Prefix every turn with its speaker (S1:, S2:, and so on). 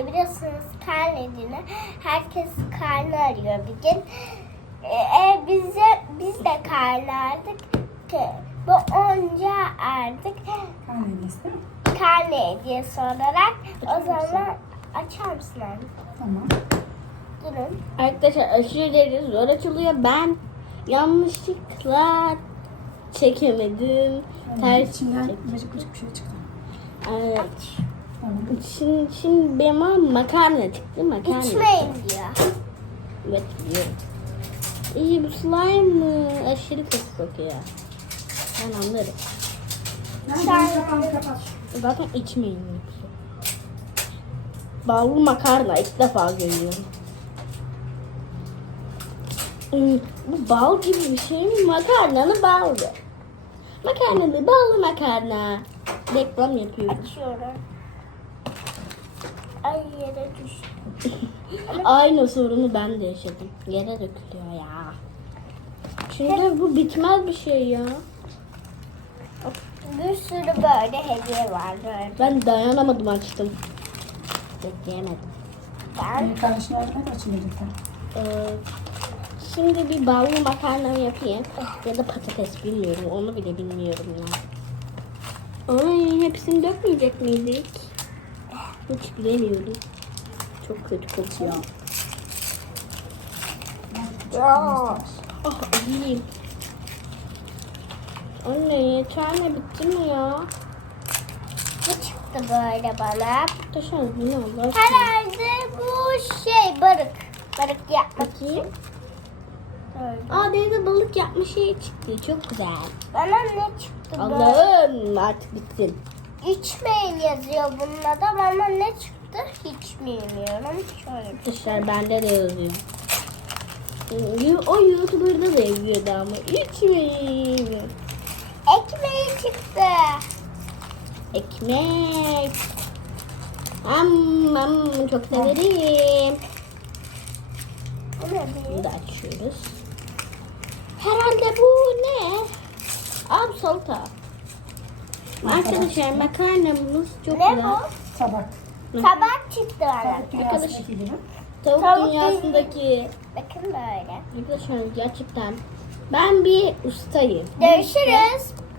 S1: geldi. Biliyorsunuz karnecini herkes karnı arıyor bir gün. Biz de karnı aradık. Bu onca artık
S2: Karne hediyesi değil mi?
S1: karne hediyesi olarak. O zaman açar mısın anne?
S2: Tamam.
S1: Durun.
S3: Arkadaşlar aşırı derecede zor açılıyor. Ben yanlışlıkla çekemedim. Ters
S2: İçinden
S3: çektim.
S2: bıcık bıcık bir şey çıktı.
S3: Evet.
S2: Tamam.
S3: Şimdi benim ama makarna çıktı. Makarna.
S1: İçmeyin diyor.
S3: Evet biliyorum. İyi bu slime mı? Aşırı kötü kokuyor. Ben anlarım.
S2: Nerede? Kapat kapat.
S3: Zaten içmeyin yoksa. Ballı makarna ilk defa görüyorum. Bu bal gibi bir şey mi? Makarnalı ballı. Makarnalı ballı makarna. Reklam yapıyorum.
S1: Açıyorum. Ay yere düştü.
S3: Aynı sorunu ben de yaşadım. Yere dökülüyor ya. Çünkü bu bitmez bir şey ya.
S1: Bir sürü böyle hediye var böyle.
S3: Ben dayanamadım açtım. Bekleyemedim.
S1: Ben
S2: Kardeşine yardım et açayım lütfen.
S3: Şimdi bir ballı makarna yapayım. Ya da patates bilmiyorum. Onu bile bilmiyorum ya. Ay hepsini dökmeyecek miydik? Hiç bilemiyorum. Çok kötü kokuyor. Ah iyiyim. Anne yeter mi? Bitti mi ya?
S1: bu çıktı böyle bana.
S3: Arkadaşlar bu ne Allah aşkına?
S1: Herhalde bu şey barık. Barık yapmak
S3: Bakayım.
S1: için. Böyle.
S3: Aa denizde balık yapma şeyi çıktı. Çok güzel.
S1: Bana ne çıktı böyle?
S3: Allah'ım artık bitsin.
S1: İçmeyin yazıyor bununla da. Bana ne çıktı hiç bilmiyorum. Şöyle.
S3: Arkadaşlar bende de yazıyor. O YouTuber'da da yazıyordu ama içmeyin.
S1: Ekmeği çıktı.
S3: Ekmek. Çok severim.
S1: Bu ne
S3: Bunu
S1: değil?
S3: da açıyoruz. Herhalde bu ne? Aa bu salata. Arkadaşlar makarnamız çok
S1: Ne
S3: güzel.
S1: bu?
S2: Tabak.
S1: Tabak çıktı bana.
S2: Tavuk dünyasındaki gibi.
S3: Tavuk
S1: Tavuk
S3: dünyasındaki.
S1: Bakın böyle.
S3: Arkadaşlar gerçekten ben bir ustayım.
S1: Görüşürüz.